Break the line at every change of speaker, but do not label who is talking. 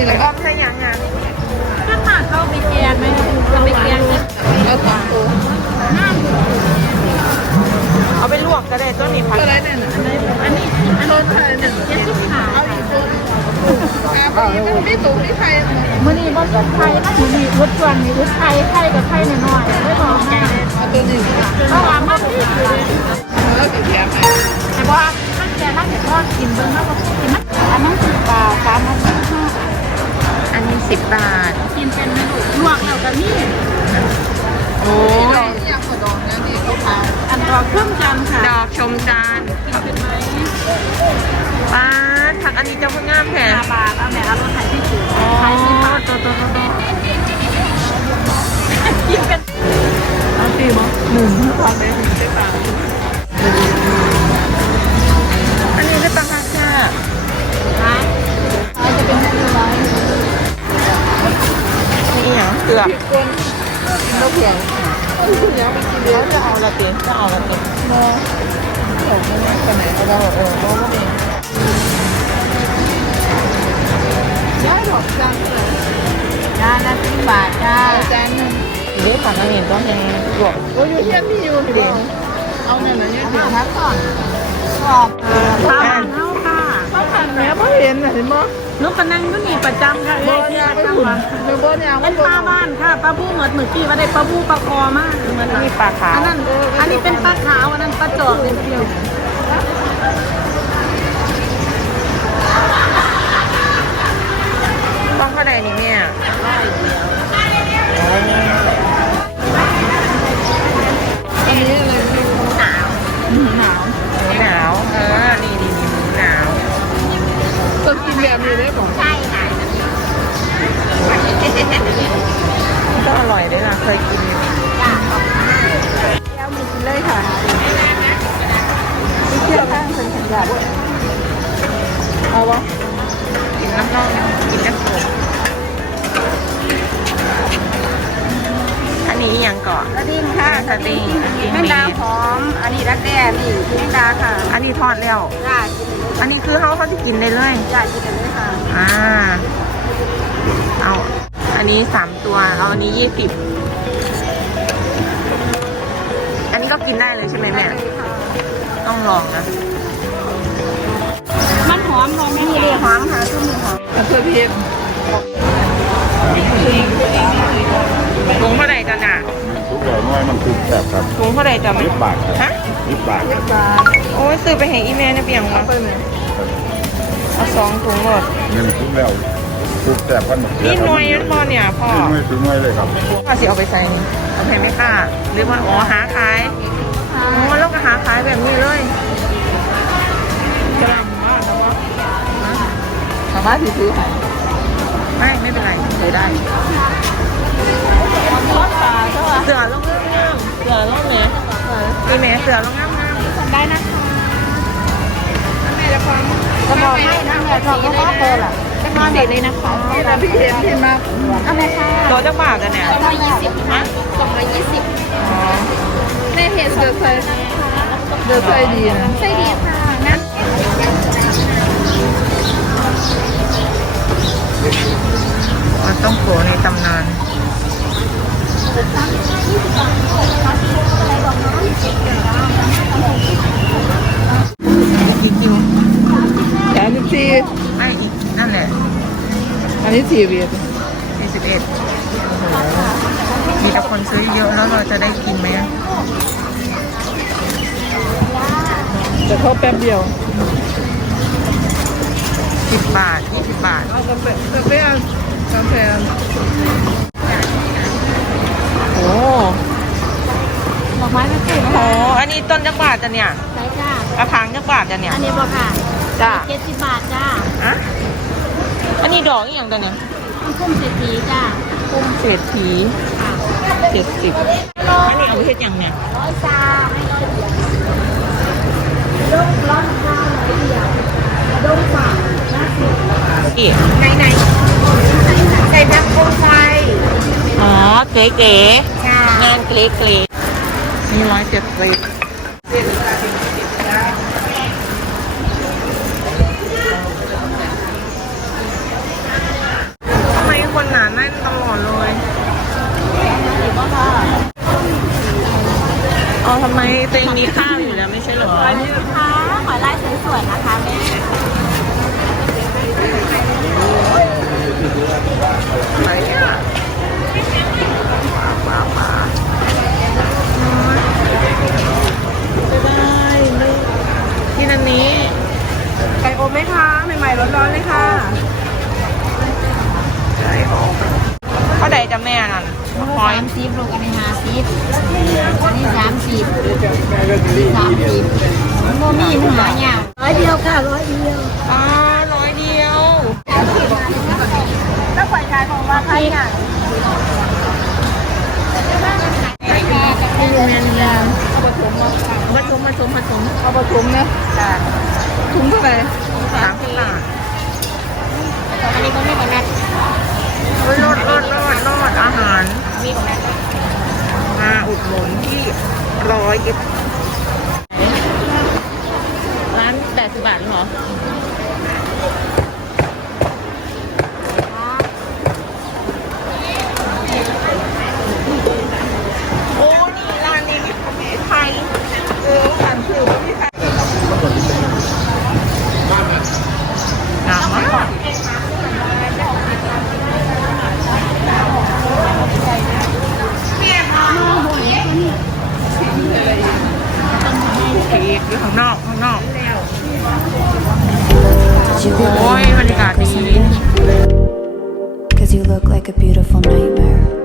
นี่แหละ
อ้อมใช่ยังไง
ถ้าหากเข้าไปแกงไหมจะไปแกงเนี่ย
เราสองตัว
น้ำ
เอาไปลวกก็ได้ต้นนี้พัน
อะไรเนี่ยนะ
อันนี้อัน
ร
นี้
ถไทยเนี่ย
เจ็ดสิบขา
เอาอีกตัวปลาปีมันไม่ตุ่มที่ไทย
มื่อนี้บ่เป็นไทยนะมื่อนี้รถส่วนนี้รถไทยไทยกับไทยน้อยๆไม่บอกไง
เอาตัวนี้
เพราะว่ามันที่สุด
แล้วก็แถมให้
แต่ว่าถ้าแกรักแต่ก็กินเบิ้งแล้วก็กินมันอันนั้นสิบบาทสามอันสิบห้า
อันนี้สิบบาท
กินเป็นไหมลูกลวกแล้วก็นี่
โอ้
ดอกยางกระดองเนี่ยนี่เขาขาย
อันดอกเครื่องจันทร์ค่ะ
ดอกชมจาน
เป็นไหม
ป้าดผักอันนี้เจ้าเพิ่งงามแท้
ห้าบาทเอาแม่เอารถไถที่สุด
อ๋อ
ไทยสิบบาท
ตัวตัวตัวตัว
กินกัน
เอาตีมั้งหนึ่งทำได้ถึงได้ปลา
อั ป
ไหนก็ได้เออเพราะว่านี่ย้ายดอกจังเลย
จานละสิบบาทจ้า
จานหนึง
หรือผักอันนี้ก็แห้งลวก
โอ้ยยู่เฮียนพี่อยู่เดี๋ยวเอาเนี่ยนะเนี่ยเดี๋ยว
พักก่อนกรอบข้าวมันเท่าค่ะ
เขาทันแม่พ่เห็นนะเห็นมั้ย
นุกกระนังก็นี่ประจำค่ะ
บ
เอ้
อยลยางไปหุ่นหรือบอลยาง
เป็นปลาบ้านค่ะปลาบูเหมือนเหมือกี้ว่าได้ปลาบูปลาคอมากเหมือน
นี่ปลาขาว
อันนั้นอันนี้เป็นปลาขาวอันนั้นปลาจอกเลยเดียว
กินแบบนี้ได้บอก
ใช่ค่ะ
ก็อร่อยด้วยนะเคยกินอยู่
แก้วมีเลยค่ะมีเที่ยวข้างเป็
นขันยา
ด้ ดิ่งค่ะ
สติง
แมงดาหอม อันนี้รักแด้นี่แมงดาค่ะ
อันนี้ทอดแล้ว
จ้ากินเลย
อันนี้คือเขาเขาจะกินได้เลย
จ้ากินเลยค่ะ
อ่า เอา อันนี้สามตัว เอาอันนี้ยี่สิบ อันนี้ก็กินได้เลยใช่ไหมแม่ต้องลองนะ
มันหอมหอมแมงดาหอมค่ะทุกมือหอม
กระเทียมเพียม
ถุงเท่าไหร่จันอะ
ทุกอย่างน้อยมันคือแบบครับ
ถุงเท่าไหร่จัน
สิบบาทครับ
ฮะ
สิบบาทครับ
ปลา
โอ้ยซื้อไปให้อีเมลนะเปียงวะ
ไปไหน
เอาสองถุงหมด
เงินทุกแล้วทุกแต่พันหมด
นี่หน่วยนั่นบอเนี่ยพ่อ
นี่หน่วยถึงหน่วยเลยครับ
พ่อสิเอาไปใส่เอาไปไหมค่ะหรือว่าอ๋อหาขายอ๋อแล้วก็หาขายแบบนี้เลย
กรัมมากแต่ว่าสามารถถือหาย
ไม่ไม่เป็นไรถือได้
ท อดปลาใช่ป่ะ
เสือลงงามเสือลงไหนมีแม่เสือลงงามงาม
ได้นะคะ
แม่จะฟัง
จะบอกให้นะแม่ชอบก็ว่าเปิดล่ะเป็นอนเด็กเลยนะคะ
นี่นะพี่เห็นมา
เอาแม่ค่ะ
ตัวจักบาทกันเนี่ย
สองร้อยยี่สิบนะสองร้อยยี่สิบ
แม่เห็นเดือดใส่เดือดใส่ดีนะ
ใช่ดีค่ะงั้น
มัน ไม่อีกนั่นแหละ
อันนี้สี่เวียด
สี่สิบเอ็ดมีแต่คนซื้อเยอะแล้วเราจะได้กินไหมอะ
แต่เขาแป๊บเดียว
สิบบาทยี่สิบบาท
เอากาแฟกาแฟกาแฟ
โอ้
ดอกไม้ไม่ถูก
โหอันนี้ต้นจักบาทจ้ะเนี่ย
ใช่จ้า ก
ระถางจักบาทจ้ะเนี่ย
อันนี้บอกค่ะ
จ้า
เจ็ดสิบบาทจ้า
อะอันนี้ดอกอีกอย่างตัวเนี่ย
ต้องคุ้มเศรษฐีจ้า
กุ้งเศรษฐี
ค่ะ
เจ็ดสิบอันนี้เอาไปเฮ็ดอย่างเนี่ย
ร้อยจ้าลูกร้อนข้าวร้อยเดียวดงฝากห้าสิบ
กี่
ไหนไหนใส่น้ำโคมไฟ
อ๋อเก๋เก๋
จ้างา
นเก๋เก๋นี่ร้อยเจ็ดสิบ โอไหมคะใหม่ๆร้อนๆเลยค่ะไก่อบข้าวใด จะแม่นั่นหอย
สามสิบลูกอันนี้ห้าสิบอันนี้สามสิบนี่สามสิบโมมีมันหายากร้อยเดียวค่ะร้อยเดียว
ปลาร้อยเดียว
แล้วปล่อยขายของว่าใครอะที่อยู่ในนี้
ผสมผสมผสมผสม
เอาผสมนะถุงเท่าไหร่
สามสิบบาท
อันนี้ก็ไม่กว่านั้น
โอ้ยรอดรอดรอดรอดอาหาร
มีกว่านั้น
มาอุดหนุนที่ร้อยเอ็ดร้านแปดสิบบาทเหรอ
look like a beautiful nightmare.